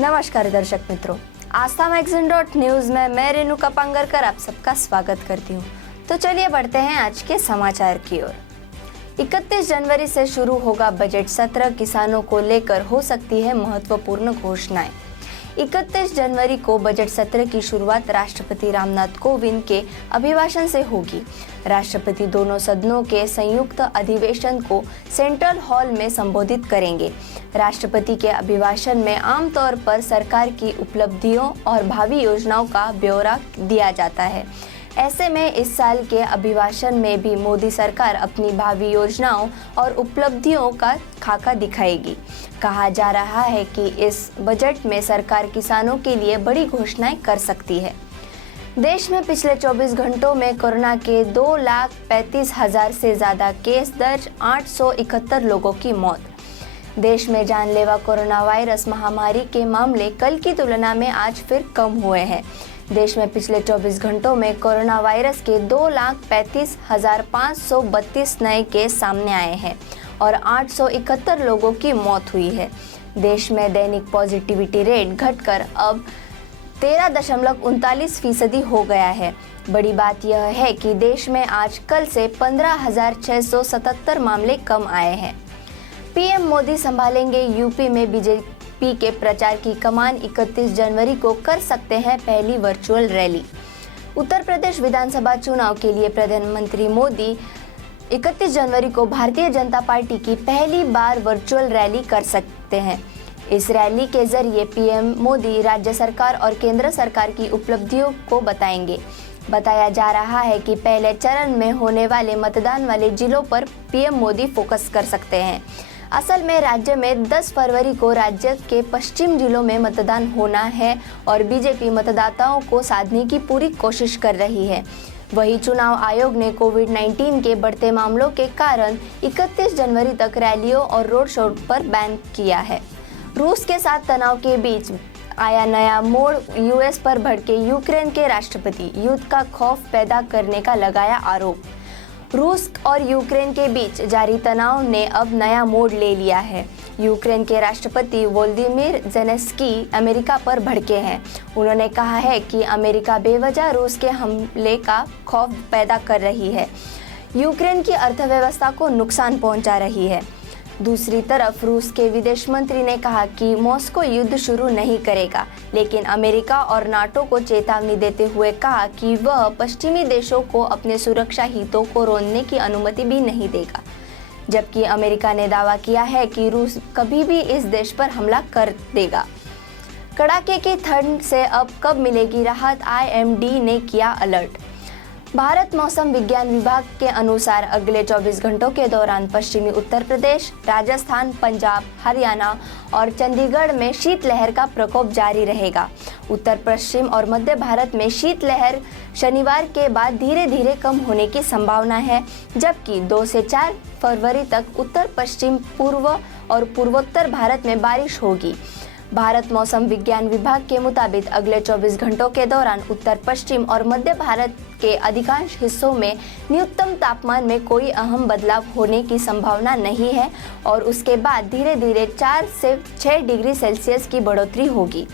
नमस्कार दर्शक मित्रों, आस्था मैगजीन .न्यूज में मैं रेणुका पांगरकर आप सबका स्वागत करती हूँ। तो चलिए बढ़ते हैं आज के समाचार की ओर। 31 जनवरी से शुरू होगा बजट सत्र, किसानों को लेकर हो सकती है महत्वपूर्ण घोषणाएं। 31 जनवरी को बजट सत्र की शुरुआत राष्ट्रपति रामनाथ कोविंद के अभिभाषण से होगी। राष्ट्रपति दोनों सदनों के संयुक्त अधिवेशन को सेंट्रल हॉल में संबोधित करेंगे। राष्ट्रपति के अभिभाषण में आमतौर पर सरकार की उपलब्धियों और भावी योजनाओं का ब्यौरा दिया जाता है। ऐसे में इस साल के अभिभाषण में भी मोदी सरकार अपनी भावी योजनाओं और उपलब्धियों का खाका दिखाएगी। कहा जा रहा है कि इस बजट में सरकार किसानों के लिए बड़ी घोषणाएं कर सकती है। देश में पिछले 24 घंटों में कोरोना के 2,35,000 से ज़्यादा केस दर्ज, 871 लोगों की मौत। देश में जानलेवा कोरोना वायरस महामारी के मामले कल की तुलना में आज फिर कम हुए हैं। देश में पिछले 24 घंटों में कोरोना वायरस के 2,35,532 नए केस सामने आए हैं और 871 लोगों की मौत हुई है। देश में दैनिक पॉजिटिविटी रेट घटकर अब 13.39% हो गया है। बड़ी बात यह है कि देश में आज कल से 15,677 मामले कम आए हैं। पीएम मोदी संभालेंगे यूपी में बीजेपी के प्रचार की कमान। 31 जनवरी को कर सकते हैं पहली वर्चुअल रैली। उत्तर प्रदेश विधानसभा चुनाव के लिए प्रधानमंत्री मोदी 31 जनवरी को भारतीय जनता पार्टी की पहली बार वर्चुअल रैली कर सकते हैं। इस रैली के जरिए पीएम मोदी राज्य सरकार और केंद्र सरकार की उपलब्धियों को बताएंगे। बताया जा रहा है कि पहले चरण में होने वाले मतदान वाले जिलों पर पीएम मोदी फोकस कर सकते हैं। असल में राज्य में 10 फरवरी को राज्य के पश्चिम जिलों में मतदान होना है और बीजेपी मतदाताओं को साधने की पूरी कोशिश कर रही है। वहीं चुनाव आयोग ने कोविड-19 के बढ़ते मामलों के कारण 31 जनवरी तक रैलियों और रोड शो पर बैन किया है। रूस के साथ तनाव के बीच आया नया मोड़। यूएस पर भड़के यूक्रेन के राष्ट्रपति, युद्ध का खौफ पैदा करने का लगाया आरोप। रूस और यूक्रेन के बीच जारी तनाव ने अब नया मोड़ ले लिया है। यूक्रेन के राष्ट्रपति वोलोदिमीर ज़ेलेंस्की अमेरिका पर भड़के हैं। उन्होंने कहा है कि अमेरिका बेवजह रूस के हमले का खौफ पैदा कर रही है, यूक्रेन की अर्थव्यवस्था को नुकसान पहुंचा रही है। दूसरी तरफ रूस के विदेश मंत्री ने कहा कि मॉस्को युद्ध शुरू नहीं करेगा, लेकिन अमेरिका और नाटो को चेतावनी देते हुए कहा कि वह पश्चिमी देशों को अपने सुरक्षा हितों को रोकने की अनुमति भी नहीं देगा। जबकि अमेरिका ने दावा किया है कि रूस कभी भी इस देश पर हमला कर देगा। कड़ाके की ठंड से अब कब मिलेगी राहत, IMD ने किया अलर्ट। भारत मौसम विज्ञान विभाग के अनुसार अगले 24 घंटों के दौरान पश्चिमी उत्तर प्रदेश, राजस्थान, पंजाब, हरियाणा और चंडीगढ़ में शीतलहर का प्रकोप जारी रहेगा। उत्तर पश्चिम और मध्य भारत में शीतलहर शनिवार के बाद धीरे धीरे कम होने की संभावना है, जबकि 2 से 4 फरवरी तक उत्तर पश्चिम, पूर्व और पूर्वोत्तर भारत में बारिश होगी। भारत मौसम विज्ञान विभाग के मुताबिक अगले 24 घंटों के दौरान उत्तर पश्चिम और मध्य भारत के अधिकांश हिस्सों में न्यूनतम तापमान में कोई अहम बदलाव होने की संभावना नहीं है और उसके बाद धीरे धीरे 4 से 6 डिग्री सेल्सियस की बढ़ोतरी होगी।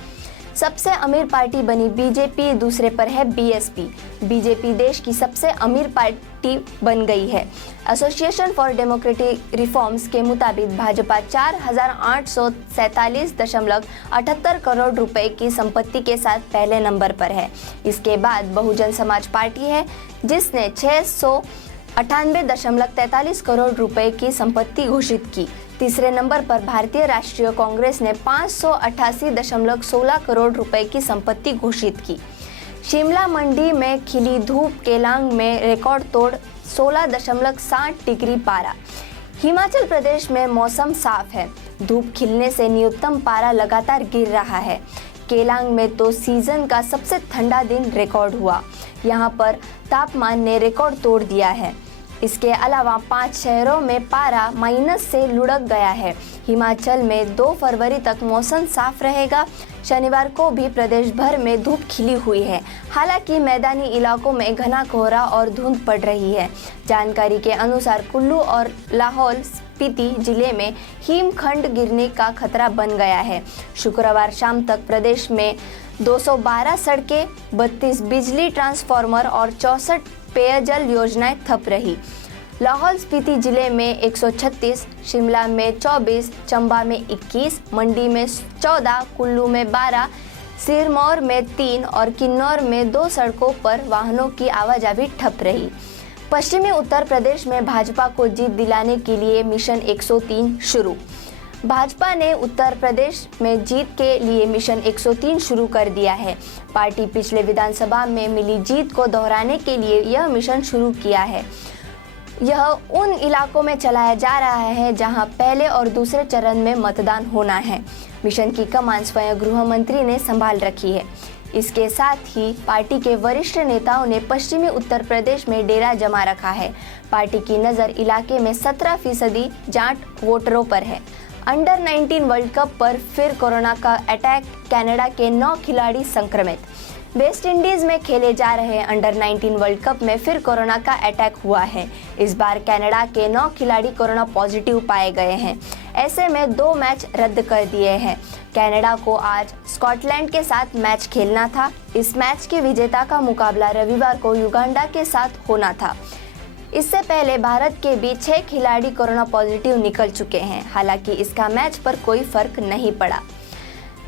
सबसे अमीर पार्टी बनी बीजेपी, दूसरे पर है बीएसपी। बीजेपी देश की सबसे अमीर पार्टी बन गई है। एसोसिएशन फॉर डेमोक्रेटिक रिफॉर्म्स के मुताबिक भाजपा 4,847.78 करोड़ रुपए की संपत्ति के साथ पहले नंबर पर है। इसके बाद बहुजन समाज पार्टी है, जिसने 698.43 करोड़ रुपए की संपत्ति घोषित की। तीसरे नंबर पर भारतीय राष्ट्रीय कांग्रेस ने 588.16 करोड़ रुपए की संपत्ति घोषित की। शिमला मंडी में खिली धूप, केलांग में रिकॉर्ड तोड़ 16.60 डिग्री पारा। हिमाचल प्रदेश में मौसम साफ है, धूप खिलने से न्यूनतम पारा लगातार गिर रहा है। केलांग में तो सीजन का सबसे ठंडा दिन रिकॉर्ड हुआ। यहां पर तापमान ने रिकॉर्ड तोड़ दिया है। इसके अलावा 5 शहरों में पारा माइनस से लुढ़क गया है। हिमाचल में 2 फरवरी तक मौसम साफ रहेगा। शनिवार को भी प्रदेश भर में धूप खिली हुई है। हालांकि मैदानी इलाकों में घना कोहरा और धुंध पड़ रही है। जानकारी के अनुसार कुल्लू और लाहौल स्पीति जिले में हिमखंड गिरने का खतरा बन गया है। शुक्रवार शाम तक प्रदेश में 212 सड़कें, 32 बिजली ट्रांसफार्मर और 64 पेयजल योजनाएं ठप रही। लाहौल स्पीति जिले में 136, शिमला में 24, चंबा में 21, मंडी में 14, कुल्लू में 12, सिरमौर में 3 और किन्नौर में 2 सड़कों पर वाहनों की आवाजाही ठप रही। पश्चिमी उत्तर प्रदेश में भाजपा को जीत दिलाने के लिए मिशन 103 शुरू। भाजपा ने उत्तर प्रदेश में जीत के लिए मिशन 103 शुरू कर दिया है। पार्टी पिछले विधानसभा में मिली जीत को दोहराने के लिए यह मिशन शुरू किया है। यह उन इलाकों में चलाया जा रहा है जहां पहले और दूसरे चरण में मतदान होना है। मिशन की कमान स्वयं गृह मंत्री ने संभाल रखी है। इसके साथ ही पार्टी के वरिष्ठ नेताओं ने पश्चिमी उत्तर प्रदेश में डेरा जमा रखा है। पार्टी की नज़र इलाके में 17% जाट वोटरों पर है। अंडर 19 वर्ल्ड कप पर फिर कोरोना का अटैक, कनाडा के 9 खिलाड़ी संक्रमित। वेस्ट इंडीज में खेले जा रहे अंडर 19 वर्ल्ड कप में फिर कोरोना का अटैक हुआ है। इस बार कनाडा के 9 खिलाड़ी कोरोना पॉजिटिव पाए गए हैं। ऐसे में 2 मैच रद्द कर दिए हैं। कनाडा को आज स्कॉटलैंड के साथ मैच खेलना था। इस मैच के विजेता का मुकाबला रविवार को युगांडा के साथ होना था। इससे पहले भारत के भी 6 खिलाड़ी कोरोना पॉजिटिव निकल चुके हैं। हालांकि इसका मैच पर कोई फर्क नहीं पड़ा।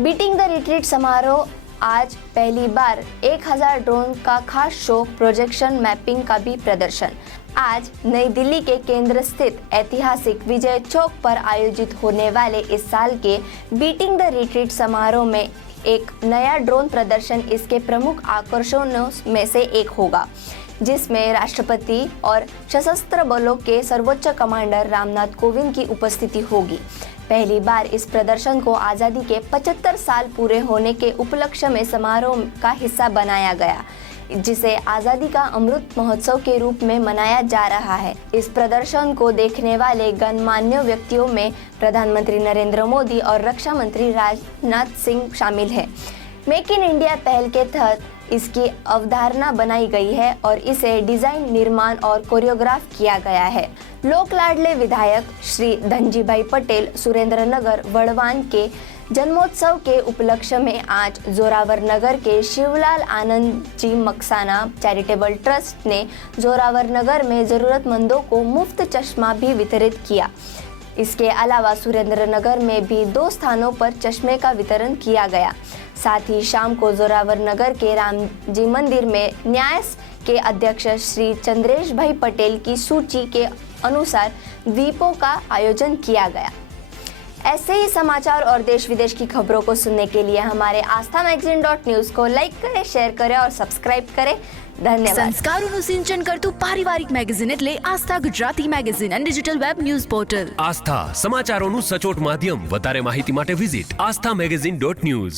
बीटिंग द रिट्रीट समारोह आज पहली बार 1000 ड्रोन का खास शो, प्रोजेक्शन मैपिंग का भी प्रदर्शन। आज नई दिल्ली के केंद्र स्थित ऐतिहासिक विजय चौक पर आयोजित होने वाले इस साल के बीटिंग द रिट्रीट समारोह में एक नया ड्रोन प्रदर्शन इसके प्रमुख आकर्षणों में से एक होगा, जिसमें राष्ट्रपति और सशस्त्र बलों के सर्वोच्च कमांडर रामनाथ कोविंद की उपस्थिति होगी। पहली बार इस प्रदर्शन को आज़ादी के 75 साल पूरे होने के उपलक्ष्य में समारोह का हिस्सा बनाया गया, जिसे आज़ादी का अमृत महोत्सव के रूप में मनाया जा रहा है। इस प्रदर्शन को देखने वाले गणमान्य व्यक्तियों में प्रधानमंत्री नरेंद्र मोदी और रक्षा मंत्री राजनाथ सिंह शामिल हैं। मेक इन इंडिया पहल के तहत इसकी अवधारणा बनाई गई है और इसे डिजाइन, निर्माण और कोरियोग्राफ किया गया है। लोक लाडले विधायक श्री धनजीभाई पटेल सुरेंद्रनगर वड़वान के जन्मोत्सव के उपलक्ष्य में आज जोरावर नगर के शिवलाल आनंद जी मकसाना चैरिटेबल ट्रस्ट ने जोरावर नगर में जरूरतमंदों को मुफ्त चश्मा भी वितरित किया। इसके अलावा सुरेंद्रनगर में भी 2 स्थानों पर चश्मे का वितरण किया गया। साथ ही शाम को जोरावर नगर के राम जी मंदिर में न्यास के अध्यक्ष श्री चंद्रेश भाई पटेल की सूची के अनुसार दीपों का आयोजन किया गया। ऐसे ही समाचार और देश विदेश की खबरों को सुनने के लिए हमारे aasthamagazine.news को लाइक करें, शेयर करें और सब्सक्राइब करें। धन्यवाद। સંસ્કારોનું સિંચન કરતું પારિવારિક મેગેઝિન એટલે આસ્થા ગુજરાતી મેગેઝિન અને ડિજિટલ વેબ ન્યૂઝ પોર્ટલ. આસ્થા સમાચારોનું સચોટ માધ્યમ. વધારે માહિતી માટે વિઝિટ asthamagazine.news.